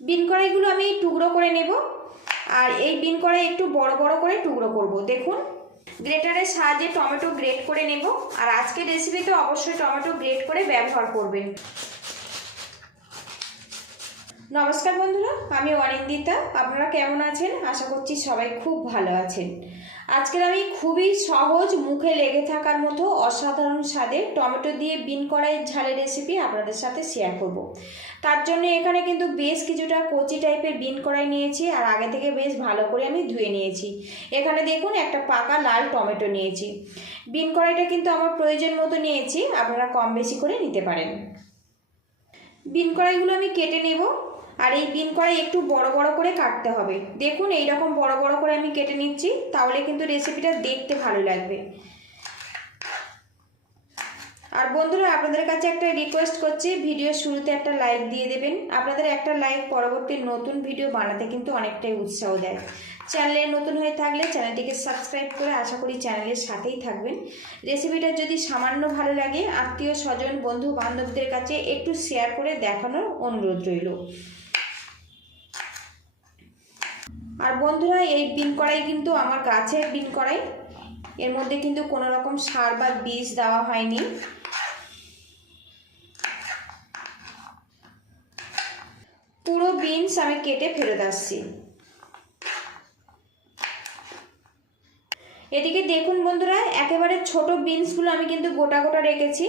বিন কড়াইগুলো আমি টুকরো করে নেব। আর এই বিন কড়াই একটু বড় বড় করে টুকরো করব। দেখুন, গ্রেটারের সাহায্যে টমেটো গ্রেট করে নেব। আর আজকের রেসিপিতে অবশ্যই টমেটো গ্রেট করে ব্যবহার করবেন। নমস্কার বন্ধুরা, আমি অনিন্দিতা। আপনারা কেমন আছেন? আশা করছি সবাই খুব ভালো আছেন। আজকের আমি খুবই সহজ মুখে লেগে থাকার মতো অসাধারণ স্বাদের টমেটো দিয়ে বিন কড়াইয়ের ঝালের রেসিপি আপনাদের সাথে শেয়ার করব। তার জন্য এখানে কিন্তু বেশ কিছুটা কচি টাইপের বিন কড়াই নিয়েছি আর আগে থেকে বেশ ভালো করে আমি ধুয়ে নিয়েছি। এখানে দেখুন একটা পাকা লাল টমেটো নিয়েছি। বিন কড়াইটা কিন্তু আমার প্রয়োজন মতো নিয়েছি, আপনারা কম বেশি করে নিতে পারেন। বিন কড়াইগুলো আমি কেটে নেব। আর এই বিন কড়াই একটু বড় বড় করে কাটতে হবে। দেখুন এই রকম বড় বড় করে আমি কেটে নিচ্ছি, তাহলে কিন্তু রেসিপিটা দেখতে ভালো লাগবে। আর বন্ধুরা, আপনাদের কাছে একটা রিকোয়েস্ট করছি ভিডিও শুরুতে একটা লাইক দিয়ে দেবেন। আপনাদের একটা লাইক পরবর্তী নতুন ভিডিও বানাতে কিন্তু অনেকটাই উৎসাহ দেয়। চ্যানেলে নতুন হয়ে থাকলে চ্যানেলটিকে সাবস্ক্রাইব করে আশা করি চ্যানেলের সাথেই থাকবেন। রেসিপিটা যদি সামান্য ভালো লাগে, আত্মীয় স্বজন বন্ধু বান্ধবদের কাছে একটু শেয়ার করে দেখানোর অনুরোধ রইল। আর বন্ধুরা, এই বিন কড়াই কিন্তু আমার গাছের বিন কড়াই। এর মধ্যে কিন্তু কোনো রকম সার বা বীজ দেওয়া হয়নি। পুরো বিনস আমি কেটে ফেরত আসছি। এদিকে দেখুন বন্ধুরা, একেবারে ছোট বিনসগুলো আমি কিন্তু গোটা গোটা রেখেছি।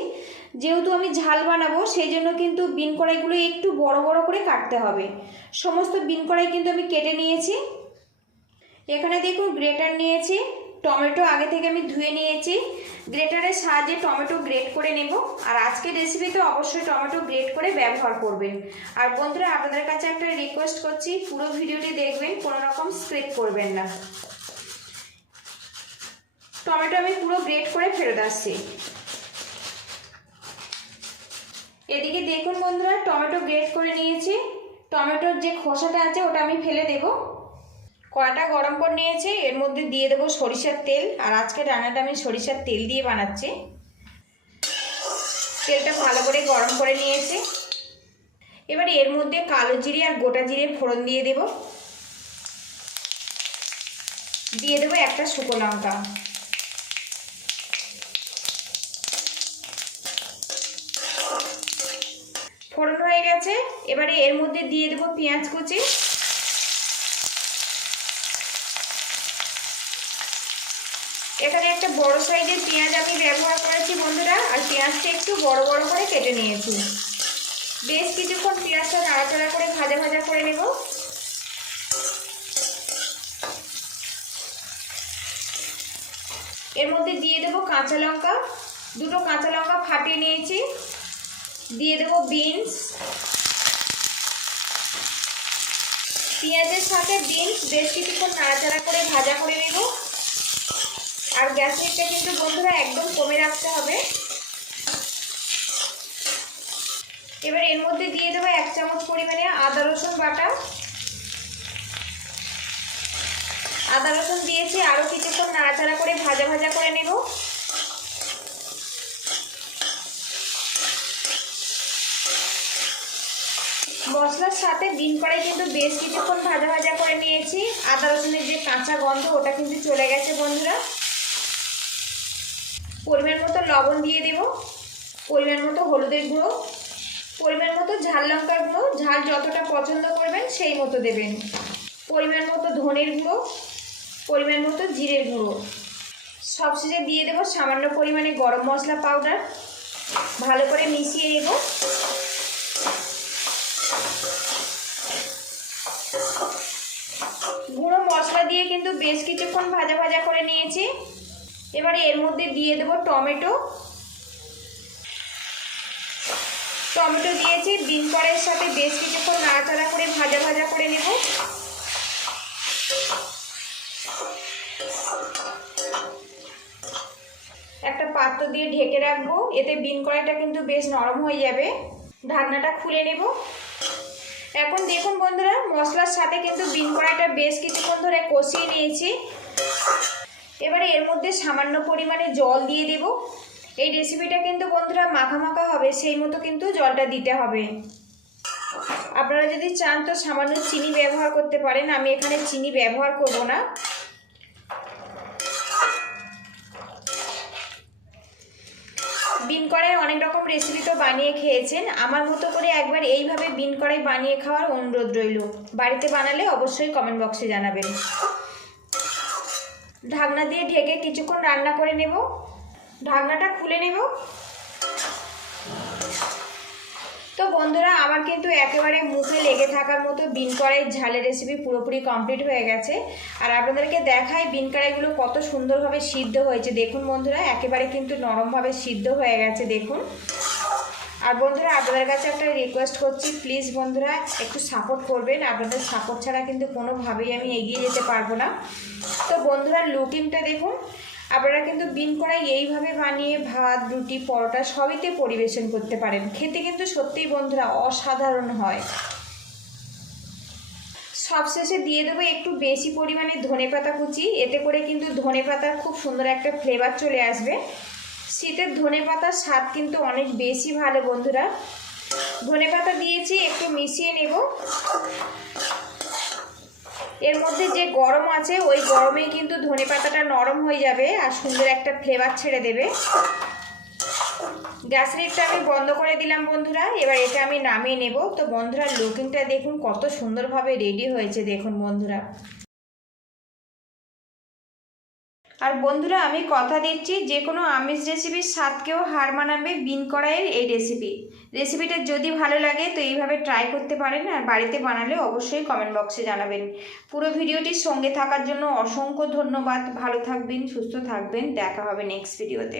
যেহেতু আমি ঝাল বানাবো, সেই জন্য কিন্তু বিন কড়াইগুলো একটু বড় বড় করে কাটতে হবে। সমস্ত বিন কড়াই কিন্তু আমি কেটে নিয়েছি। এখানে দেখুন গ্রেটার নিয়েছি, টমেটো আগে থেকে আমি ধুয়ে নিয়েছি। গ্রেটারের সাহায্যে টমেটো গ্রেট করে নেব। আর আজকের রেসিপিতে অবশ্যই টমেটো গ্রেট করে ব্যবহার করবেন। আর বন্ধুরা, আপনাদের কাছে একটা রিকোয়েস্ট করছি, পুরো ভিডিওটি দেখবেন, কোনো রকম স্ক্রিপ করবেন না। টমেটো আমি পুরো গ্রেট করে ফেরত আসছি। এদিকে দেখুন বন্ধুরা, টমেটো গ্রেট করে নিয়েছি। টমেটোর যে খোসাটা আছে, ওটা আমি ফেলে দেব। কড়াটা গরম করে নিয়েছি, এর মধ্যে দিয়ে দেবো সরিষার তেল, আর আজকে রান্নাটা আমি সরিষার তেল দিয়ে বানাচ্ছি। তেলটা ভালো করে গরম করে নিয়েছি। এবার এর মধ্যে কালো জিরে আর গোটা জিরে ফোড়ন দিয়ে দেব। দিয়ে দেবো একটা শুকনো লঙ্কা। ফোড়ন হয়ে গেছে, এবারে এর মধ্যে দিয়ে দেবো পেঁয়াজ কুচি। এখানে একটা বড় সাইজের পেঁয়াজ আমি ব্যবহার করেছি বন্ধুরা, আর পেঁয়াজটা একটু বড় বড় করে কেটে নিয়েছি। বেশ কিছুক্ষণ পেঁয়াজটা নাড়াচাড়া করে ভাজা ভাজা করে নেব। এর মধ্যে দিয়ে দেবো কাঁচা লঙ্কা। দুটো কাঁচা লঙ্কা ফাটিয়ে নিয়েছি। দিয়ে দেবো বিনস। পেঁয়াজের সাথে বিনস বেশ কিছুক্ষণ নাড়াচাড়া করে ভাজা করে নেব। আর গ্যাসেরটা কিন্তু বন্ধুরা একদম কমে রাখতে হবে। এবার এর মধ্যে দিয়ে দেবো এক চামচ পরিমাণে আদা, রসুন বাটা। আদা, রসুন দিয়েছি আরও কিছুক্ষণ নাড়াচাড়া করে ভাজা ভাজা করে নেব। মশলার সাথে ডিম কড়াই কিন্তু বেশ কিছুক্ষণ ভাজা ভাজা করে নিয়েছি। আদা, রসুনের যে কাঁচা গন্ধ, ওটা কিন্তু চলে গেছে বন্ধুরা। পরিমাণ মতো লবণ দিয়ে দেব, পরিমাণ মতো হলুদের গুঁড়ো, পরিমাণ মতো ঝাল লঙ্কার গুঁড়ো, ঝাল যতটা পছন্দ করবেন সেই মতো দেবেন। পরিমাণ মতো ধনের গুঁড়ো, পরিমাণ মতো জিরের গুঁড়ো। সবশেষে দিয়ে দেবো সামান্য পরিমাণে গরম মশলা পাউডার। ভালো করে মিশিয়ে নেব। গুঁড়ো মশলা দিয়ে কিন্তু বেশ কিছুক্ষণ ভাজা ভাজা করে নিয়েছি। এবারে এর মধ্যে দিয়ে দেবো টমেটো। টমেটো দিয়েছি বিন কড়ের সাথে বেশ কিছুক্ষণ নাড়াচাড়া করে ভাজা ভাজা করে নেব। একটা পাত্র দিয়ে ঢেকে রাখব, এতে বিন কড়াইটা কিন্তু বেশ নরম হয়ে যাবে। ঢাকনাটা খুলে নেব। এখন দেখুন বন্ধুরা, মশলার সাথে কিন্তু বিন কড়াইটা বেশ কিছুক্ষণ ধরে কষিয়ে নিয়েছি। এবারে এর মধ্যে সামান্য পরিমাণে জল দিয়ে দেব। এই রেসিপিটা কিন্তু বন্ধুরা মাখা মাখা হবে, সেই মতো কিন্তু জলটা দিতে হবে। আপনারা যদি চান তো সামান্য চিনি ব্যবহার করতে পারেন, আমি এখানে চিনি ব্যবহার করব না। বিন কড়াই অনেক রকম রেসিপি তো বানিয়ে খেয়েছেন। আমার মতো করে একবার এইভাবে বিন কড়াই বানিয়ে খাওয়ার অনুরোধ রইল। বাড়িতে বানালে অবশ্যই কমেন্ট বক্সে জানাবেন। ঢাকনা দিয়ে ঢেকে কিছুক্ষণ রান্না করে নেব। ঢাকনাটা খুলে নেব। তো বন্ধুরা, আমার কিন্তু একেবারে মুখে লেগে থাকার মতো বিন কড়াই ঝালের রেসিপি পুরোপুরি কমপ্লিট হয়ে গেছে। আর আপনাদেরকে দেখাই বিন কড়াইগুলো কত সুন্দরভাবে সিদ্ধ হয়েছে। দেখুন বন্ধুরা, একেবারে কিন্তু নরমভাবে সিদ্ধ হয়ে গেছে, দেখুন। আর বন্ধুরা, আপনাদের কাছে একটা রিকোয়েস্ট করছি। প্লিজ বন্ধুরা, একটু সাপোর্ট করবেন। আপনাদের সাপোর্ট ছাড়া কিন্তু কোনোভাবেই আমি এগিয়ে যেতে পারব না। তো বন্ধুরা লুকিংটা দেখুন। আপনারা কিন্তু বিন কড়াই এইভাবে বানিয়ে ভাত, রুটি, পরোটা সবইতে পরিবেশন করতে পারেন। খেতে কিন্তু সত্যিই বন্ধুরা অসাধারণ হয়। সবশেষে দিয়ে দেবো একটু বেশি পরিমাণে ধনে পাতা কুচি। এতে করে কিন্তু ধনে পাতার খুব সুন্দর একটা ফ্লেভার চলে আসবে। শীতের ধনে পাতার স্বাদ কিন্তু অনেক বেশি ভালো, বন্ধুরা। ধনে পাতা দিয়েছি, একটু মিশিয়ে নেব। এর মধ্যে যে গরম আছে, ওই গরমেই কিন্তু ধনে পাতাটা নরম হয়ে যাবে আর সুন্দর একটা ফ্লেভার ছেড়ে দেবে। গ্যাস রেটটা আমি বন্ধ করে দিলাম, বন্ধুরা। এবার এটা আমি নামিয়ে নেব। তো বন্ধুরা লুকিংটা দেখুন কত সুন্দরভাবে রেডি হয়েছে, দেখুন, বন্ধুরা। আর বন্ধুরা, আমি কথা দিচ্ছি, যে কোনো আমিষ রেসিপির স্বাদকেও হার মানাবে বিন কড়াইয়ের এই রেসিপি রেসিপিটা যদি ভালো লাগে, তো এইভাবে ট্রাই করতে পারেন আর বাড়িতে বানালে অবশ্যই কমেন্ট বক্সে জানাবেন। পুরো ভিডিওটির সঙ্গে থাকার জন্য অসংখ্য ধন্যবাদ। ভালো থাকবেন, সুস্থ থাকবেন। দেখা হবে নেক্সট ভিডিওতে